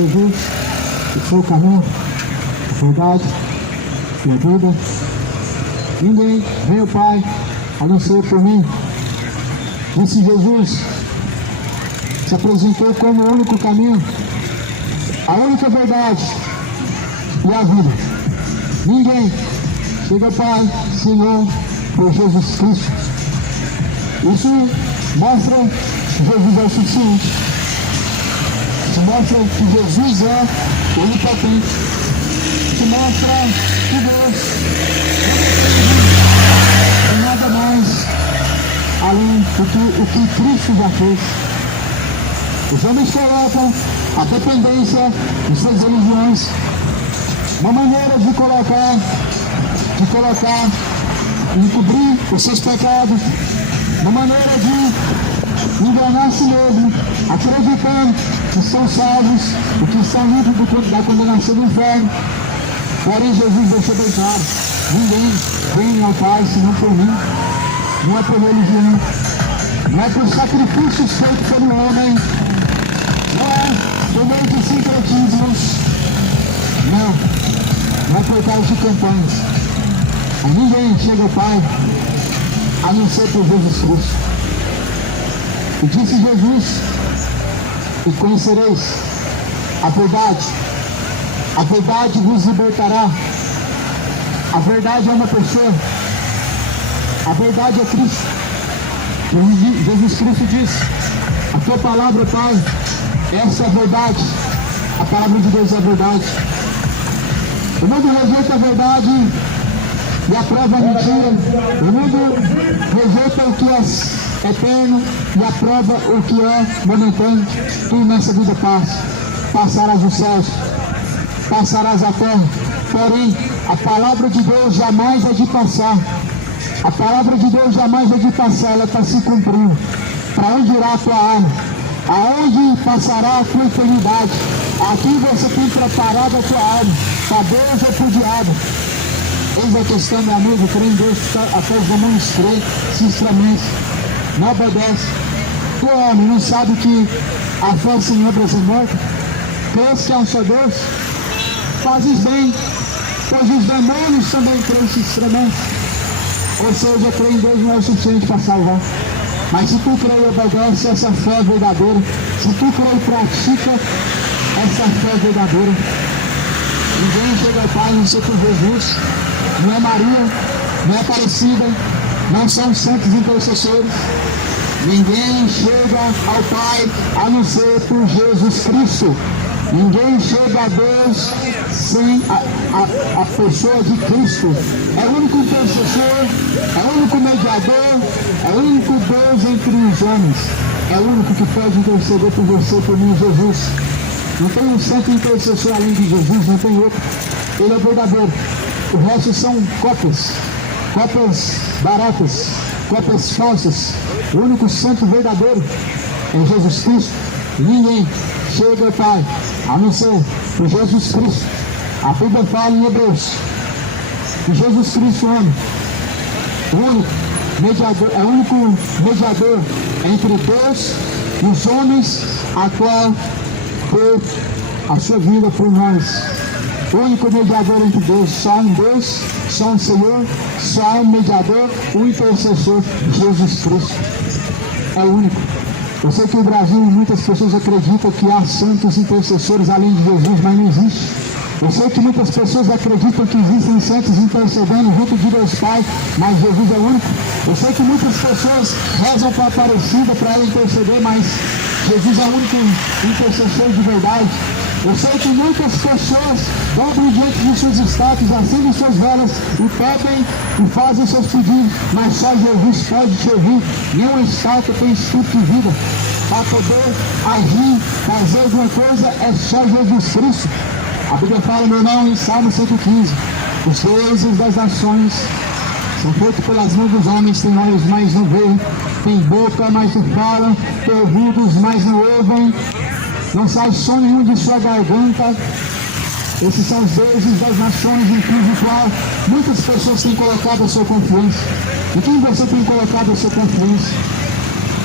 Jesus, eu sou o caminho, a verdade e a vida. Ninguém vem ao Pai a não ser por mim. Disse Jesus, se apresentou como o único caminho, a única verdade e a vida. Ninguém chega ao Pai senão por Jesus Cristo. Isso mostra que Jesus é o suficiente. Isso mostra que Jesus é onipotente. Isso mostra que Deus não é nada mais além do que Cristo já fez. Os homens colocam a dependência de suas religiões, uma maneira de colocar, encobrir os seus pecados, uma maneira de enganar a si mesmo, acreditando que são salvos e que estão livres da condenação do inferno. Porém, Jesus deixou bem claro: ninguém vem ao Pai senão por mim. Não é por religião, não é por sacrifícios feitos pelo homem, não é por meio de sincretismos, não é por causa de campanhas. Mas ninguém chega ao Pai a não ser por Jesus Cristo. E disse Jesus, e conhecereis a verdade vos libertará. A verdade é uma pessoa, a verdade é Cristo. Jesus Cristo disse, a tua palavra, Pai, essa é a verdade, a palavra de Deus é a verdade. O mundo rejeita a verdade e aprova a mentira. O mundo rejeita o que é eterno e aprova o que é momentâneo. Tu nessa vida passarás os céus, passarás a terra. Porém, a palavra de Deus jamais é de passar. A palavra de Deus jamais é de passar, ela está se cumprindo. Para onde irá a tua alma? Aonde passará a tua eternidade? Aqui você tem preparado a tua alma, para Deus ou para o diabo? Eis a questão, meu amigo, crê em Deus, até os demônios crê, se estremece, não obedece. Tu, homem, não sabe que a fé sem obras é morta? Crês que há um só Deus? Fazes bem, pois os demônios também creem, se estremecem. Ou seja, crer em Deus não é o suficiente para salvar. Mas se tu crê e obedece, essa fé é verdadeira. Se tu crê e pratica, essa fé é verdadeira. Ninguém chega ao Pai não ser por Jesus. Não é Maria, não é Aparecida, não são santos intercessores. Ninguém chega ao Pai a não ser por Jesus Cristo. Ninguém chega a Deus sem a pessoa de Cristo. É o único intercessor, é o único mediador, é o único Deus entre os homens. É o único que pode interceder por você, por mim, Jesus. Não tem um santo intercessor além de Jesus, não tem outro. Ele é verdadeiro. O resto são cópias baratas, cópias falsas. O único santo verdadeiro é Jesus Cristo. Ninguém chega ao Pai a não ser por Jesus Cristo. A Bíblia fala em Hebreus que Jesus Cristo é o único mediador entre Deus e os homens, a qual deu a sua vida por nós. O único mediador entre Deus, só um Deus, só um Senhor, só um mediador, um intercessor, Jesus Cristo. É o único. Eu sei que no Brasil muitas pessoas acreditam que há santos intercessores além de Jesus, mas não existe. Eu sei que muitas pessoas acreditam que existem santos intercedendo junto de Deus Pai, mas Jesus é o único. Eu sei que muitas pessoas rezam para Aparecida para ela interceder, mas Jesus é o único intercessor de verdade. Eu sei que muitas pessoas dobram diante de suas estátuas, acendem suas velas e pedem e fazem seus pedidos, mas só Jesus pode te ouvir. Nenhuma estátua tem espírito de vida. Para poder agir, fazer alguma coisa, é só Jesus Cristo. A Bíblia fala, meu irmão, em Salmo 115, os deuses das nações são feitos pelas mãos dos homens, tem olhos, mas não veem, tem boca, mas não falam, tem ouvidos, mas não ouvem, não sai som nenhum de sua garganta. Esses são os deuses das nações em qual muitas pessoas têm colocado a sua confiança. Em quem você tem colocado a sua confiança?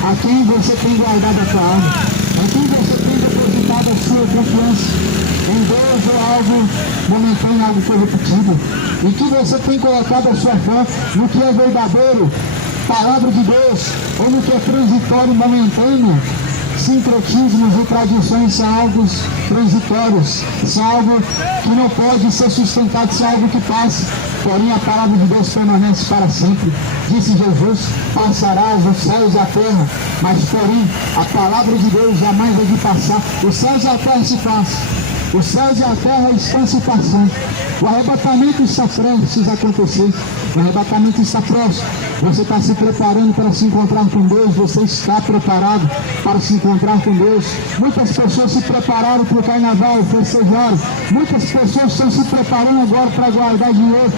A quem você tem guardado a sua alma? A quem você tem depositado a sua confiança em Deus ou algo momentâneo, algo corruptível, e que você tem colocado a sua fé no que é verdadeiro, palavra de Deus, ou no que é transitório, momentâneo. Sincretismos e tradições são algo transitórios, são algo que não pode ser sustentado, são algo que passa. Porém, a palavra de Deus permanece para sempre. Disse Jesus: passarás os céus e a terra, mas porém a palavra de Deus jamais vai de passar. Os céus e a terra se passam, os céus e a terra estão se passando. O arrebatamento está prestes a acontecer, o arrebatamento está próximo. Você está se preparando para se encontrar com Deus, você está preparado para se encontrar com Deus. Muitas pessoas se prepararam para o carnaval, festejaram. Muitas pessoas estão se preparando agora para guardar dinheiro,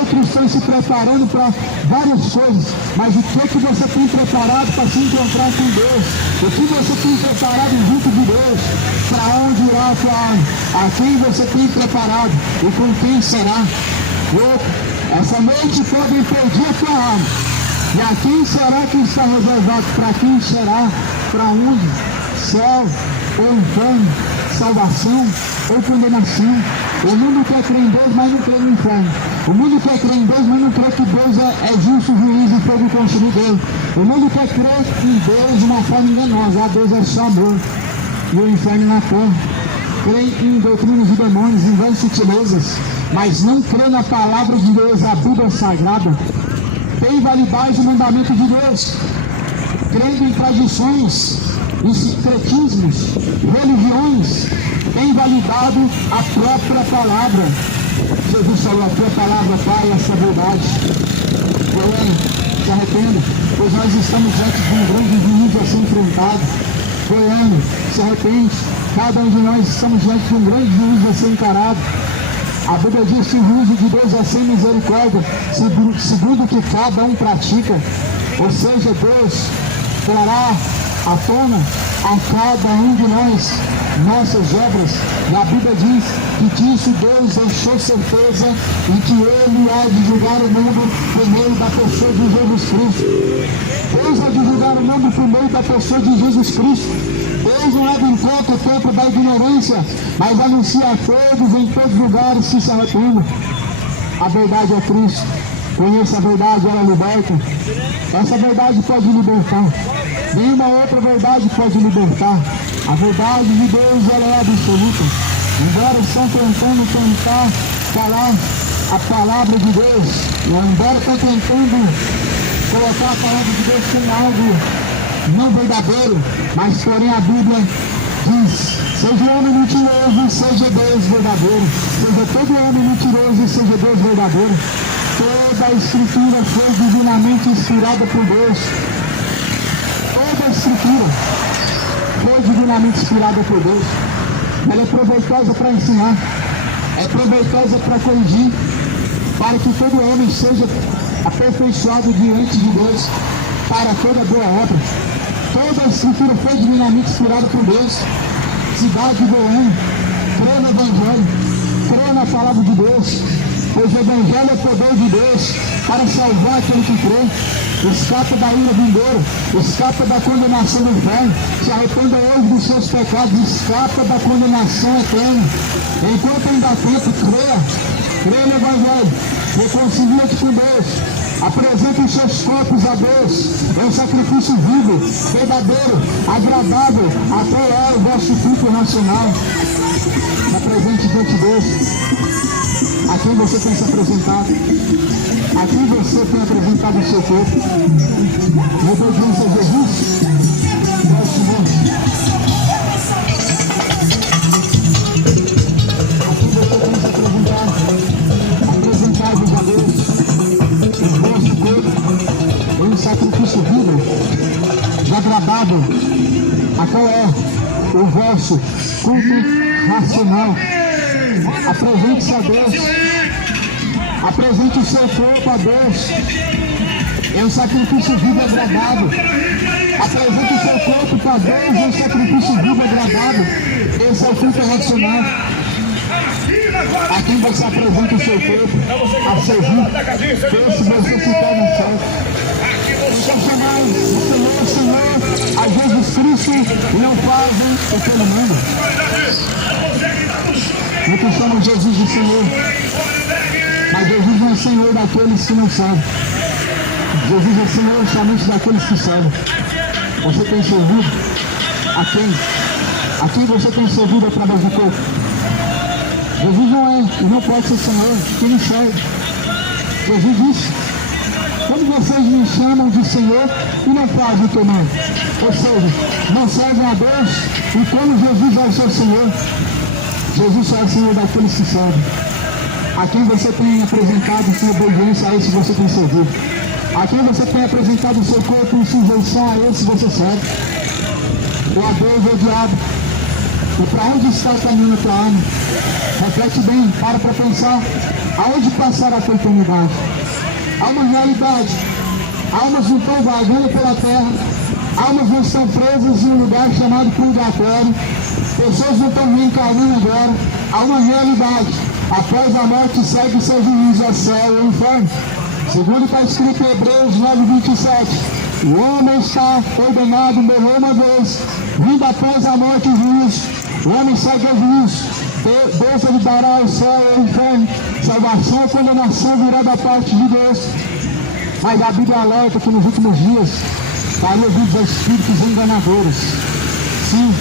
outros estão se preparando para várias coisas. Mas o que você tem preparado para se encontrar com Deus? O que você tem preparado junto de Deus? Para onde irá a tua alma? A quem você tem preparado e com quem será? Essa noite podem perder a tua alma. E a quem será que está reservado? Para quem será? Para onde? Céu ou inferno? Salvação ou condenação? O mundo quer crer em Deus, mas não crê no inferno. O mundo quer crer em Deus, mas não crê que Deus é justo, juiz e fogo consumidor. O mundo quer crer em Deus de uma forma enganosa. Deus é só amor. E o inferno na terra. Crê em doutrinas de demônios, em vãs sutilezas, mas não crê na palavra de Deus, a Bíblia Sagrada. Tem validade o mandamento de Deus, crendo em tradições, em sincretismos, religiões, tem validado a própria palavra. Jesus falou: a tua palavra, Pai, essa verdade. Goiânia, se arrependa, pois nós estamos diante de um grande juízo a ser enfrentado. Goiânia, se arrepende, cada um de nós estamos diante de um grande juízo a ser encarado. A Bíblia diz que o juízo de Deus é sem misericórdia, segundo o que cada um pratica. Ou seja, Deus trará à tona a cada um de nós nossas obras. E a Bíblia diz que disso Deus deixou certeza em que Ele há de julgar o mundo por meio da pessoa de Jesus Cristo. Deus há de julgar o mundo por meio da pessoa de Jesus Cristo. Deus não leva em conta o tempo da ignorância, mas anuncia a todos em todos os lugares que se arrependam. A verdade é Cristo. Conheça a verdade, ela liberta. Essa verdade pode libertar. Nenhuma outra verdade pode libertar. A verdade de Deus, ela é absoluta. Embora estão tentando falar a palavra de Deus, embora estão tentando colocar a palavra de Deus como algo não verdadeiro, mas porém a Bíblia diz: seja homem mentiroso, seja Deus verdadeiro. Seja todo homem mentiroso e seja Deus verdadeiro. Toda a Escritura foi divinamente inspirada por Deus. Toda a Escritura foi divinamente inspirada por Deus. Ela é proveitosa para ensinar, é proveitosa para corrigir, para que todo homem seja aperfeiçoado diante de Deus para toda boa obra. Toda a Escritura foi divinamente inspirada por Deus. Cidade de Goiânia, crê no Evangelho, crê na palavra de Deus, pois o Evangelho é o poder de Deus para salvar aquele que crê. Escapa da ira vindoura, escapa da condenação do inferno. Se arrependa hoje dos seus pecados, escapa da condenação eterna. Enquanto ainda há tempo, creia no Evangelho, reconcilia-te com Deus. Apresente os seus corpos a Deus. É um sacrifício vivo, verdadeiro, agradável. Até é o vosso culto racional. Se apresente diante de Deus. A quem você tem se apresentado? A quem você tem apresentado o seu corpo? Em obediência a Jesus? Ó Senhor. A quem você tem se apresentado? Apresentai-vos a Deus. O vosso corpo é um sacrifício vivo, agradável. A qual é o vosso culto racional. Apresente-se a Deus. Apresente o seu corpo a Deus. É um sacrifício vivo e agradável. Apresente o seu corpo para Deus. É um sacrifício vivo e agradável. Esse é o culto racional. A quem você apresenta o seu corpo a servir, esse você se torna certo. quer chamar o Senhor, a Jesus Cristo, e não fazem o que Ele manda. Muitos chamam Jesus de Senhor, mas Jesus não é Senhor daqueles que não sabem. Jesus é Senhor somente daqueles que sabem. Você tem servido a quem? A quem você tem servido através do corpo? Jesus não é e não pode ser Senhor que não serve. Jesus disse: quando vocês me chamam de Senhor e não fazem o que eu mando, ou seja, não servem a Deus, e como Jesus é o seu Senhor, Jesus só é Senhor daqueles que servem. A quem você tem apresentado sua obediência, a esse você tem servido. A quem você tem apresentado o seu corpo em sujeição, a esse você serve. Ou a Deus ou o diabo. E para onde está caminhando a tua alma? Reflete bem, para pensar aonde passará a tua eternidade. Há uma realidade. Almas não estão vagando pela terra. Almas não estão presas em um lugar chamado purgatório. Pessoas não estão reencarnando agora. Há uma realidade. Após a morte segue seu juízo, a céu e o inferno. Segundo está escrito em Hebreus 9:27. O homem está ordenado, morreu uma vez, vindo após a morte o juízo. O homem segue o juízo. Deus lhe dará o céu e o inferno. Salvação e condenação virá da parte de Deus. Mas a Bíblia alerta que nos últimos dias estaria ouvidos a espíritos enganadores. Sim,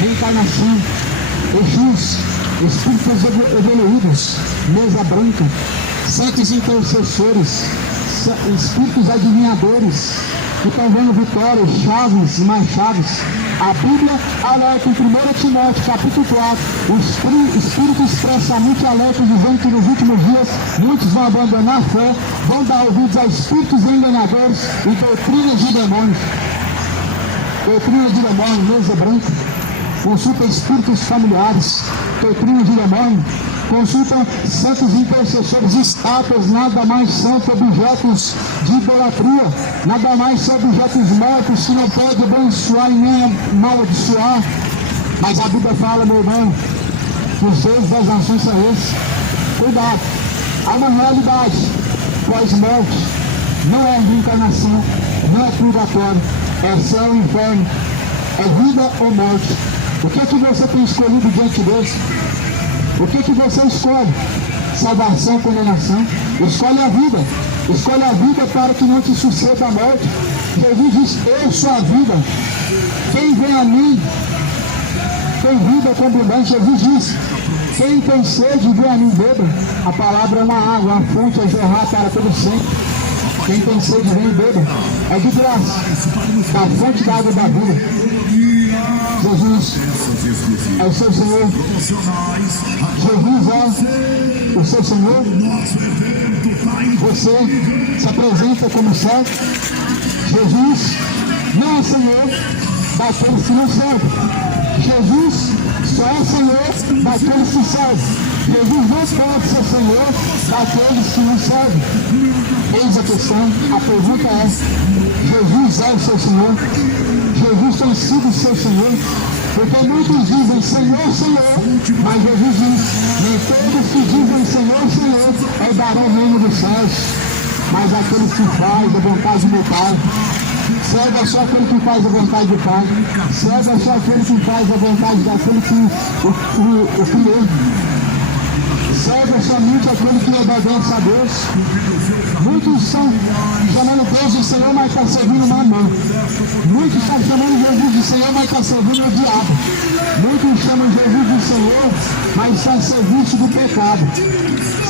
reencarnação, Exus, espíritos evoluídos, mesa branca, santos intercessores, espíritos adivinhadores, que estão vendo vitórias, chaves e mais chaves. A Bíblia alerta em 1 Timóteo capítulo 4, o Espírito expressamente alerta dizendo que nos últimos dias muitos vão abandonar a fé, vão dar ouvidos a espíritos enganadores e doutrinas de demônios. Doutrina de demônio, mesa branca. Consulta espíritos familiares, doutrina de demônio. Consulta santos intercessores, estátuas, nada mais são que objetos de idolatria, nada mais são objetos mortos que não pode abençoar e nem amaldiçoar. Mas a Bíblia fala, meu irmão, que os deuses das nações são esses. Cuidado, há uma realidade pós-morte, não é reencarnação, não é purgatório, é céu e inferno, é vida ou morte. O que é que você tem escolhido diante de Deus? O que você escolhe? Salvação, condenação? Escolhe a vida. Escolhe a vida para que não te suceda a morte. Jesus diz: eu sou a vida. Quem vem a mim tem vida com abundância. Jesus diz: quem tem sede, vem a mim, beba. A palavra é uma água, uma fonte a jorrar para todo sempre. Quem tem sede, vem e beba. É de graça. A fonte da água da vida. Jesus é o seu Senhor. Jesus é o seu Senhor. Você se apresenta como servo. Jesus não é Senhor daqueles que não servem. Jesus só é Senhor daqueles que servem. Jesus não pode ser Senhor daqueles que não servem. Eis a questão, a pergunta é: Jesus é o seu Senhor? Jesus tem sido o seu Senhor? Porque muitos dizem Senhor, Senhor, mas Jesus diz: nem todos que dizem Senhor, Senhor herdarão o reino dos céus, mas aqueles que fazem a vontade do meu Pai. Serve só aquele que faz a vontade do Pai. Serve só aquele que faz a vontade daquele que o criou. Serve somente aquele que obedece a Deus. Muitos estão chamando Deus de Senhor, mas estão servindo Mamã. Muitos estão chamando Jesus de Senhor, mas estão servindo o diabo. Muitos chamam Jesus de Senhor, mas estão a serviço do pecado.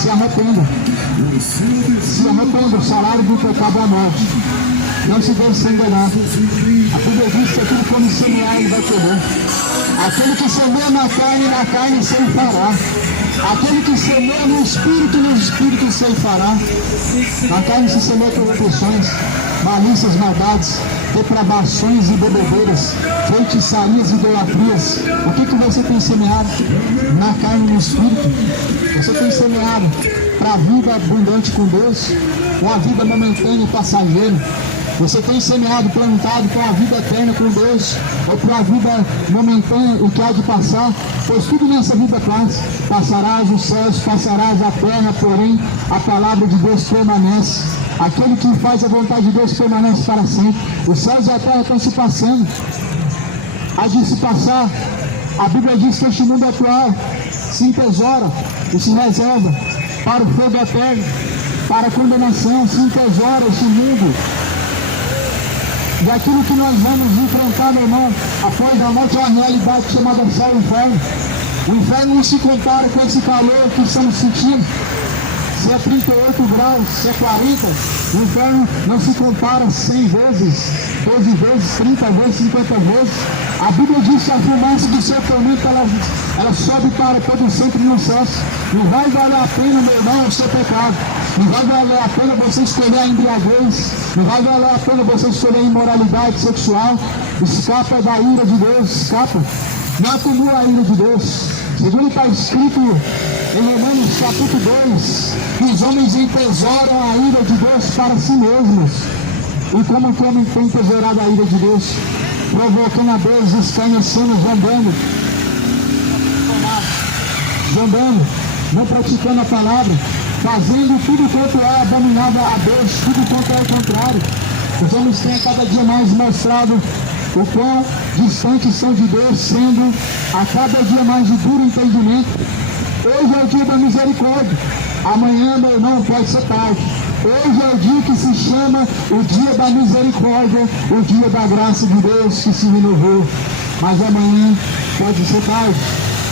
Se arrependa. Se arrependa. O salário do pecado é a morte. Não se deixe enganar. A Bíblia diz que aquilo que come semear, ele vai colher. Aquele que semeia na carne ceifará. Aquele que semeia no espírito ceifará. A carne se semeia corrupções, malícias, maldades, depravações e bebedeiras, feitiçarias e idolatrias. O que você tem semeado? Na carne e no espírito. Você tem semeado para a vida abundante com Deus, ou a vida momentânea e passageira? Você tem semeado, plantado para a vida eterna com Deus, ou para a vida momentânea, o que há de passar? Pois tudo nessa vida passa. Passarás os céus, passarás a terra, porém a palavra de Deus permanece. Aquele que faz a vontade de Deus permanece para sempre. Os céus e a terra estão se passando. Há de se passar. A Bíblia diz que este mundo atual se entesoura e se reserva para o fogo eterno, para a condenação. Se entesoura este mundo. E aquilo que nós vamos enfrentar, meu irmão, após a morte, é uma realidade chamada céu e inferno. O inferno não se compara com esse calor que estamos sentindo. Se é 38 graus, se é 40, o inferno não se compara 100 vezes, 12 vezes, 30 vezes, 50 vezes. A Bíblia diz que a fumaça do seu tormento, ela sobe para todo sempre no céu. Não vai valer a pena, meu irmão, o seu pecado. Não vai valer a pena você escolher a embriaguez. Não vai valer a pena você escolher a imoralidade sexual. Escapa da ira de Deus, escapa. Não acumula a ira de Deus. Segundo está escrito em Romanos capítulo 2, que os homens entesouram a ira de Deus para si mesmos. E como o homem tem tesourado a ira de Deus, provocando a Deus, escarnecendo, zombando, não praticando a palavra, fazendo tudo quanto é abominável a Deus, tudo quanto é o contrário. Os homens têm a cada dia mais mostrado o quão distantes são de Deus, sendo a cada dia mais de duro entendimento. Hoje é o dia da misericórdia, amanhã, meu irmão, pode ser tarde. Hoje é o dia que se chama o dia da misericórdia, o dia da graça de Deus que se renovou. Mas amanhã pode ser tarde,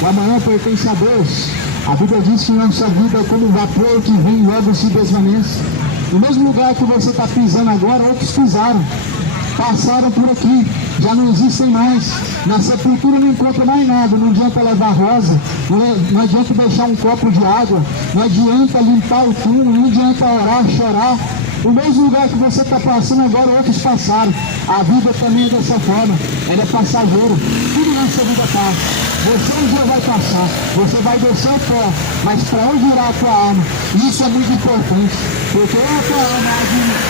o amanhã pertence a Deus. A Bíblia diz que nossa vida é como um vapor que vem e logo se desvanece. No mesmo lugar que você está pisando agora, outros pisaram. Passaram por aqui, já não existem mais. Na sepultura não encontra mais nada. Não adianta levar rosa, não adianta deixar um copo de água, não adianta limpar o túmulo, não adianta orar, chorar. O mesmo lugar que você está passando agora, outros passaram. A vida também é dessa forma, ela é passageira. Tudo nessa vida passa. Você um dia vai passar, você vai descer o pó, mas para onde irá a tua alma? Isso é muito importante, porque ou a tua alma há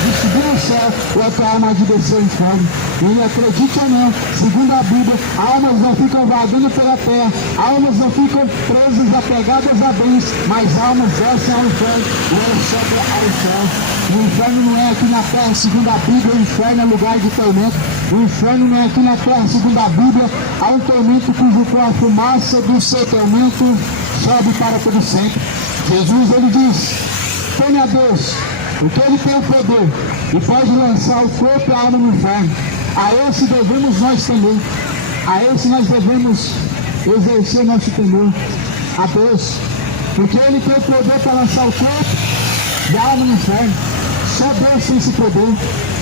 de subir ao céu, ou a tua alma há de descer ao inferno. E acredite ou não, segundo a Bíblia, almas não ficam vagando pela terra, almas não ficam presas, apegadas a bens, mas almas descem ao inferno, e elas sobem ao céu. O inferno não é aqui na terra, segundo a Bíblia, o inferno é lugar de tormento. O inferno não é aqui na terra, segundo a Bíblia, há um tormento cujo qual a fumaça do seu tormento sobe para todo sempre. Jesus, ele diz, teme a Deus, porque ele tem o poder e pode lançar o corpo e a alma no inferno. A esse devemos nós temer, a esse nós devemos exercer nosso temor, a Deus, porque ele tem o poder para lançar o corpo e a alma no inferno. Só Deus tem esse poder,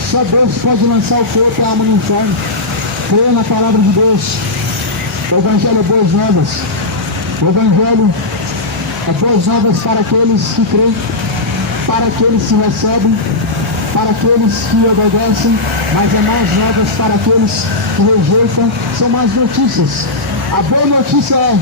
só Deus pode lançar o corpo e a alma no inferno. Creia na palavra de Deus. O Evangelho é boas novas. O Evangelho é boas novas para aqueles que creem, para aqueles que recebem, para aqueles que obedecem, mas é mais novas para aqueles que rejeitam. São más notícias. A boa notícia é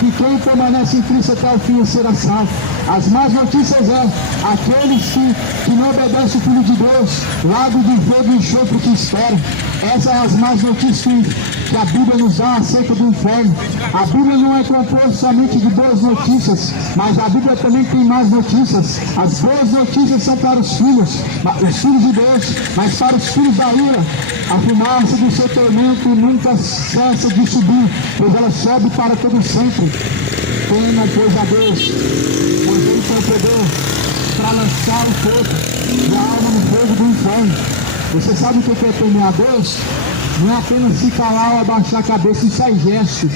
que quem permanece em Cristo até o fim será salvo. As más notícias é aqueles que não obedecem o Filho de Deus, lago de fogo e enxofre que esperam. Essas são as más notícias que a Bíblia nos dá acerca do inferno. A Bíblia não é composta somente de boas notícias, mas a Bíblia também tem más notícias. As boas notícias são para os filhos de Deus, mas para os filhos da ira, a fumaça do seu tormento nunca cessa de subir, pois ela sobe para todo sempre. Tema, pois, a Deus, pois ele tem o poder para lançar o corpo e a alma no fogo do inferno. Você sabe o que é temer a Deus? Não é apenas se calar ou abaixar a cabeça, isso é gestos.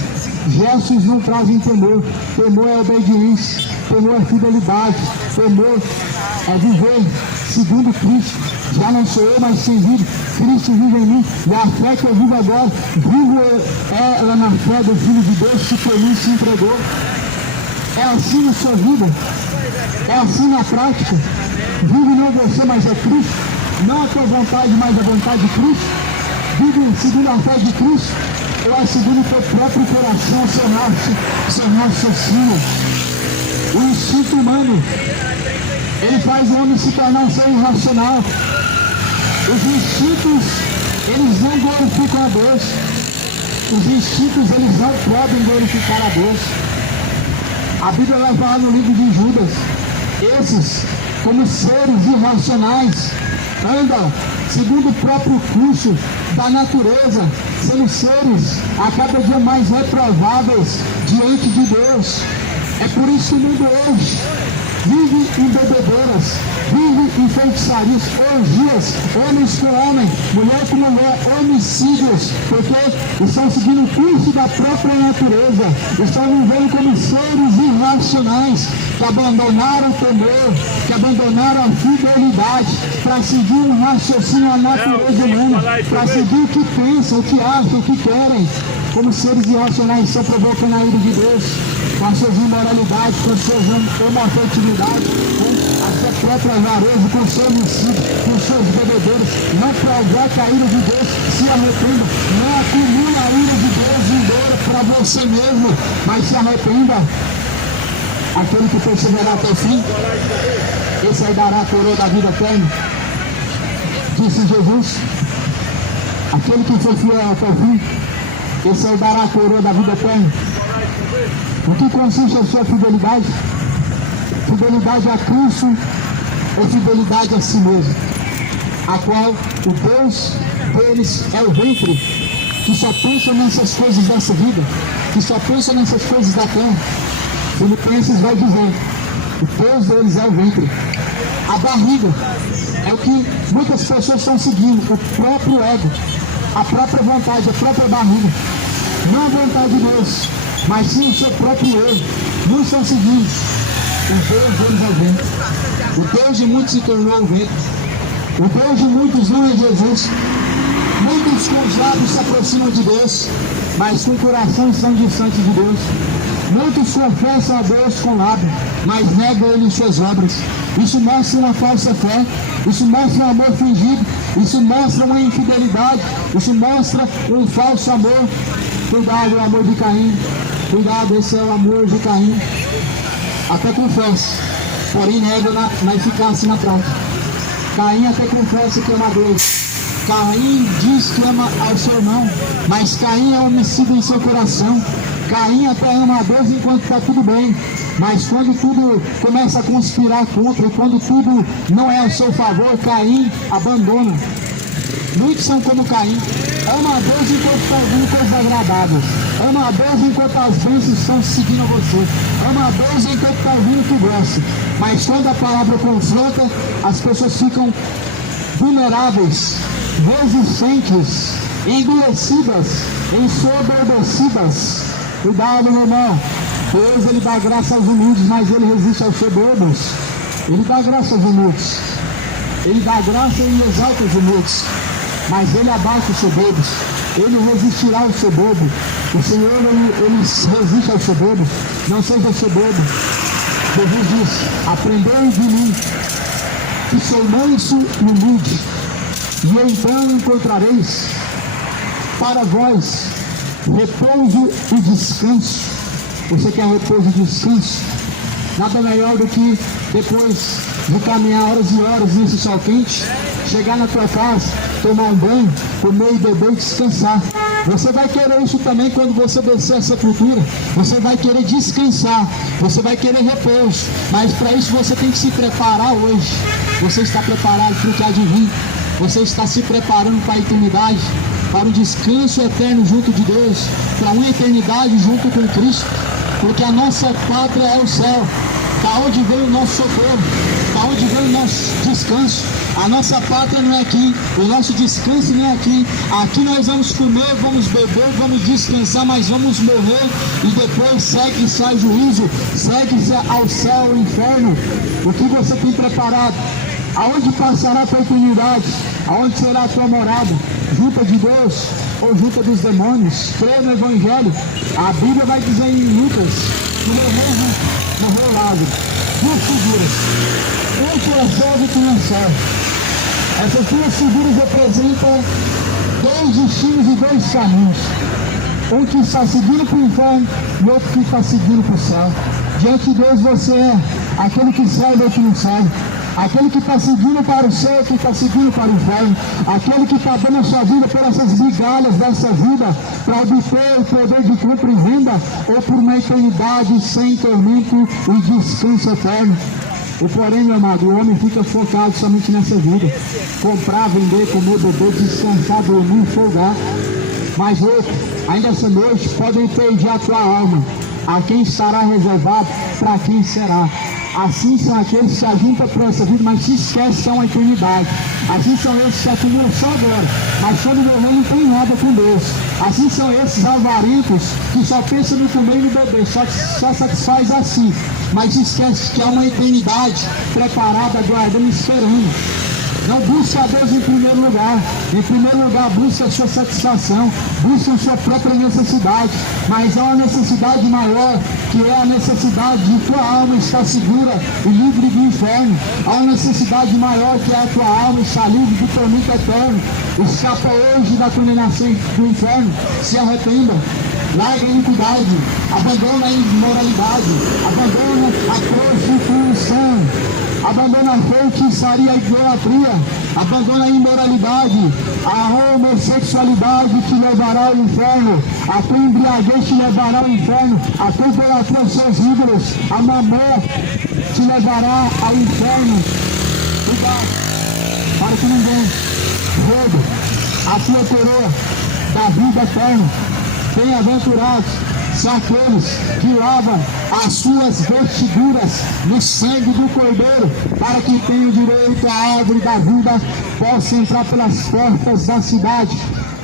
Gestos não trazem temor. Temor é obediência, temor é fidelidade, temor é viver segundo Cristo. Já não sou eu, mas sim vivo. Cristo vive em mim. E a fé que eu vivo agora, vivo ela na fé do Filho de Deus que por mim se entregou. É assim na sua vida. É assim na prática. Vive não você, mas é Cristo. Não a tua vontade, mas a vontade de Cristo. Vive segundo a fé de Cristo. Ou é segundo o teu próprio coração, seu raciocínio. O instinto humano, ele faz o homem se tornar um ser irracional. Os instintos, eles não glorificam a Deus. Os instintos, eles não podem glorificar a Deus. A Bíblia vai falar no livro de Judas, esses, como seres irracionais, andam segundo o próprio curso da natureza, sendo seres a cada dia mais reprováveis diante de Deus. É por isso que o mundo hoje vive em bebedeiras, vive em feitiçarias, orgias, homens com homem, mulher com mulher, homicídios, porque estão seguindo o curso da própria natureza, estão vivendo como seres irracionais, que abandonaram o temor, que abandonaram a fidelidade, para seguir um raciocínio à natureza humana, para seguir o que pensam, o que acham, o que querem, como seres irracionais, estão provocando a ira de Deus, com as suas imoralidades, com as suas homoafetividades, com a sua própria avareza, com o seu homicídio, com os seus bebedeiros. Não provoca a ira de Deus, se arrependa. Não acumula a ira de Deus vindoura para você mesmo, mas se arrependa. Aquele que perseverar até o fim, esse aí dará a coroa da vida eterna. Disse Jesus. Aquele que for fiel até o fim, esse aí dará a coroa da vida eterna. O que consiste a sua fidelidade? Fidelidade a Cristo ou fidelidade a si mesmo? A qual o Deus deles é o ventre, que só pensa nessas coisas dessa vida, que só pensa nessas coisas da terra. Filipenses vai dizer, o Deus deles é o ventre. A barriga é o que muitas pessoas estão seguindo, o próprio ego, a própria vontade, a própria barriga. Não a vontade de Deus, mas sim o seu próprio eu. Não estão seguindo. O Deus deles é o ventre. O Deus de muitos se tornou o ventre. O Deus de muitos não é Jesus. Muitos com os lábios se aproximam de Deus, mas com o coração estão distantes de Deus. Muitos confessam a Deus com lábio, mas negam Ele em suas obras. Isso mostra uma falsa fé, isso mostra um amor fingido, isso mostra uma infidelidade, isso mostra um falso amor. Cuidado, o amor de Caim. Cuidado, esse é o amor de Caim. Até confessa, porém nega na eficácia na prática. Caim até confessa que ama a Deus. Caim diz que ama ao seu irmão, mas Caim é homicida em seu coração. Caim até ama a Deus enquanto está tudo bem, mas quando tudo começa a conspirar contra, quando tudo não é ao seu favor, Caim abandona. Muitos são como Caim, ama a Deus enquanto está ouvindo coisas agradáveis, ama a Deus enquanto as bênçãos estão seguindo a você, ama a Deus enquanto está ouvindo o que gosta, mas quando a palavra confronta, as pessoas ficam vulneráveis, resistentes, endurecidas, ensurdecidas. Cuidado, meu irmão. Deus, Ele dá graça aos humildes, mas Ele resiste aos soberbos. Ele dá graça aos humildes. Ele dá graça e exalta os humildes, mas Ele abate os soberbos. Ele resistirá ao soberbo. O Senhor, Ele resiste ao soberbo. Não seja soberbo. Jesus diz, aprendei de mim, que sou manso e humilde, e então encontrareis para vós repouso e descanso. Você quer repouso e descanso? Nada melhor do que depois de caminhar horas e horas nesse sol quente, chegar na tua casa, tomar um banho, comer e beber e descansar. Você vai querer isso também quando você descer a sepultura. Você vai querer descansar, você vai querer repouso, mas para isso você tem que se preparar hoje. Você está preparado para o que há de vir? Você está se preparando para a eternidade, para o descanso eterno junto de Deus, para uma eternidade junto com Cristo, porque a nossa pátria é o céu. Da onde vem o nosso socorro, da onde vem o nosso descanso. A nossa pátria não é aqui, o nosso descanso não é aqui. Aqui nós vamos comer, vamos beber, vamos descansar, mas vamos morrer e depois segue-se ao juízo, segue-se ao céu, ao inferno. O que você tem preparado? Aonde passará a tua eternidade? Aonde será a tua morada? Junta de Deus ou junta dos demônios? Crê no Evangelho. A Bíblia vai dizer em Lucas que morreu Lázaro. Duas figuras. Um que é cego e outro não é cego. Essas duas figuras representam dois destinos e dois caminhos. Um que está seguindo para o inferno e outro que está seguindo para o céu. Diante de Deus você é aquele que serve e outro não serve. aquele que está seguindo para o céu, que está seguindo para o inferno, aquele que está dando a sua vida por essas migalhas dessa vida, para obter o poder de compra e venda, ou por uma eternidade sem tormento e descanso eterno. E porém, meu amado, o homem fica focado somente nessa vida: comprar, vender, comer, beber, descansar, dormir, folgar. Mas outro, ainda essa noite, podem perder a tua alma. A quem estará reservado, para quem será. Assim são aqueles que se ajuntam para essa vida, mas se esquecem que é uma eternidade. Assim são esses que acumulam só agora, mas quando morrer não tem nada com Deus. Assim são esses avarentos que só pensam no comer e no beber, só satisfaz assim, mas se esquece que há uma eternidade preparada, aguardando, esperando. Não busque a Deus em primeiro lugar. Em primeiro lugar, busque a sua satisfação, busque a sua própria necessidade. Mas há uma necessidade maior, que é a necessidade de tua alma estar segura e livre do inferno. Há uma necessidade maior, que é a tua alma estar livre do tormento eterno. Escapa hoje da condenação do inferno. Se arrependa. Larga a iniquidade, abandona a imoralidade, abandona a prostituição, abandona a feitiçaria e idolatria, abandona a imoralidade, a homossexualidade te levará ao inferno, a tua embriaguez te levará ao inferno, a tua idolatria aos seus ídolos, a mamão te levará ao inferno. Cuidado, para que ninguém roube a tua coroa da vida eterna. Bem-aventurados são aqueles que lavam as suas vestiduras no sangue do Cordeiro, para que tenham direito à árvore da vida, possam entrar pelas portas da cidade.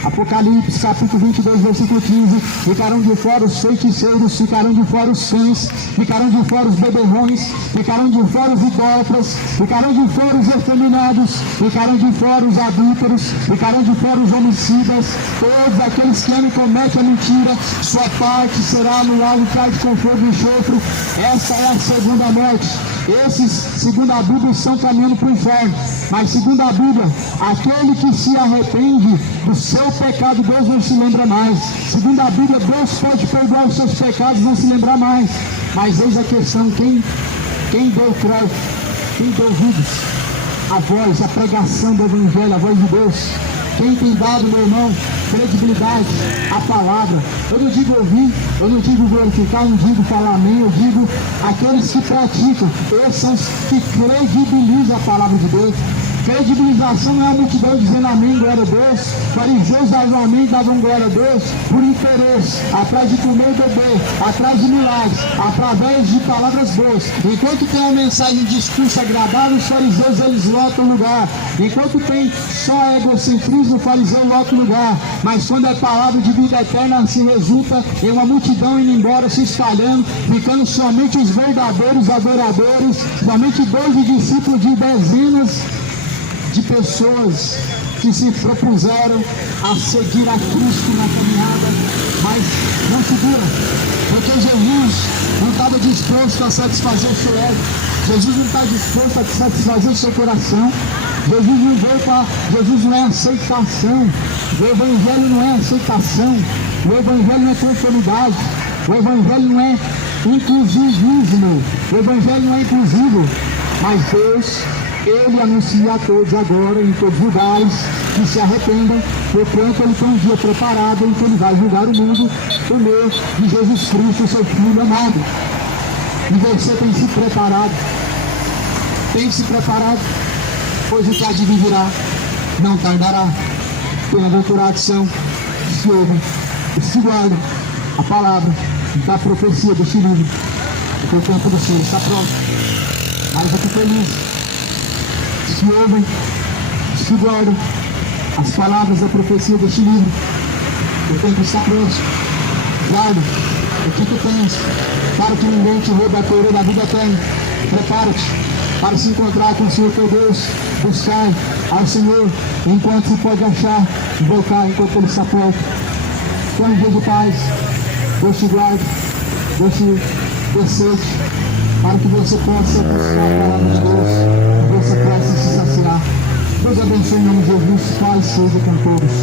Apocalipse capítulo 22, versículo 15. Ficarão de fora os feiticeiros, ficarão de fora os cães, ficarão de fora os beberrões, ficarão de fora os idólatras, ficarão de fora os efeminados, ficarão de fora os adúlteros, ficarão de fora os homicidas, todos aqueles que amam e cometem a mentira, sua parte será no lago que arde com fogo e enxofre. Essa é a segunda morte. Esses, segundo a Bíblia, estão caminhando para o inferno. Mas segundo a Bíblia, aquele que se arrepende do seu pecado, Deus não se lembra mais. Segundo a Bíblia, Deus pode perdoar os seus pecados e não se lembrar mais. Mas eis a questão: quem deu crédito, quem deu ouvidos à voz, à pregação do Evangelho, a voz de Deus? Quem tem dado, meu irmão, credibilidade à palavra? Eu não digo ouvir, eu não digo glorificar, eu não digo falar amém, eu digo aqueles que praticam. Esses são os que credibilizam a palavra de Deus. Credibilização não é a multidão dizendo amém, glória a Deus. Fariseus davam amém, davam glória a Deus por interesse, atrás de comer e beber, atrás de milagres, através de palavras boas. Enquanto tem uma mensagem de discurso agradável, os fariseus eles lotam o lugar. Enquanto tem só egocentrismo, o fariseu lota o lugar. Mas quando é palavra de vida eterna, se resulta em uma multidão indo embora, se espalhando, ficando somente os verdadeiros adoradores, somente 12 discípulos de dezenas de pessoas que se propuseram a seguir a Cristo na caminhada, mas não segura, porque Jesus não estava disposto a satisfazer o seu ego, Jesus não está disposto a satisfazer o seu coração. Jesus não veio para... Jesus não é aceitação, o Evangelho não é aceitação, o Evangelho não é conformidade, o Evangelho não é inclusivismo, o Evangelho não é inclusivo, mas Deus, Ele anuncia a todos agora, em todos os lugares, que se arrependam, porquanto Ele tem um dia preparado em que Ele vai julgar o mundo por meio de Jesus Cristo, seu Filho amado. E você tem se preparado, pois o que há de vir virá, não tardará. Bem-aventurados são os que ouvem, os que guardam a palavra da profecia deste livro, porque o tempo do Senhor está pronto. Mas eu fico feliz, os que ouvem, os que guardam as palavras da profecia deste livro, o tempo está próximo. Guarda o que tu tens, para que ninguém te roube a coroa da vida eterna. Prepara-te para se encontrar com o Senhor teu Deus, buscar ao Senhor enquanto se pode achar, voltar enquanto Ele está perto. Então, um dia de paz, Deus te guarde, Deus te descende, para que você possa buscar a palavra de Deus, que você possa se saciar. Deus abençoe em nome de Jesus, paz seja com todos.